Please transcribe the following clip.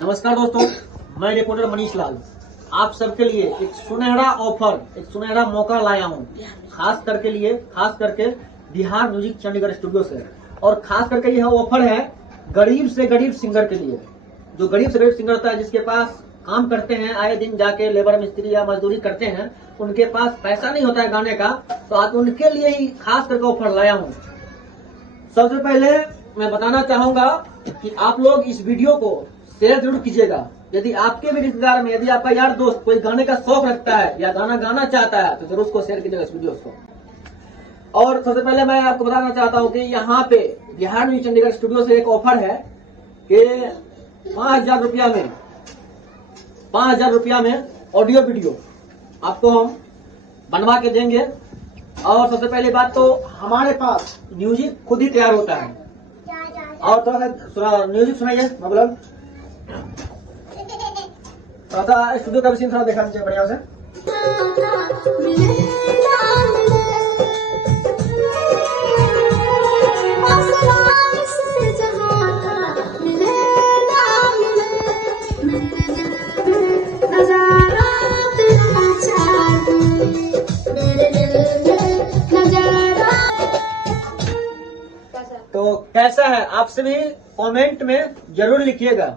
नमस्कार दोस्तों, मैं रिपोर्टर मनीष लाल आप सबके लिए एक सुनहरा ऑफर, एक सुनहरा मौका लाया हूँ। खास करके बिहार म्यूजिक चंडीगढ़ स्टूडियो से। और खास करके यह ऑफर है गरीब से गरीब सिंगर के लिए। जो गरीब से गरीब सिंगर होता है, जिसके पास काम करते हैं, आए दिन जाके लेबर मिस्त्री या मजदूरी करते हैं, उनके पास पैसा नहीं होता है गाने का, तो आज उनके लिए ही खास करके ऑफर लाया हूँ। सबसे पहले मैं बताना चाहूंगा कि आप लोग इस वीडियो को शेयर जरूर कीजिएगा। यदि आपके भी रिश्तेदार में, यदि आपका यार दोस्त कोई गाने का शौक रखता है या गाना गाना चाहता है, तो जरूर उसको शेयर कीजिएगा इस वीडियो को। और सबसे पहले मैं आपको बताना चाहता हूं कि यहाँ पे बिहार म्यूजिक चंडीगढ़ स्टूडियो से एक ऑफर है कि 5,000 रुपया में ऑडियो वीडियो आपको हम बनवा के देंगे। और सबसे पहली बात तो हमारे पास म्यूजिक खुद ही तैयार होता है। और थोड़ा म्यूजिक सुनाइए, मतलब थोड़ा स्टूडियो का भी सीन थोड़ा देखा चाहिए बढ़िया से। तो कैसा है आप सभी कमेंट में जरूर लिखिएगा।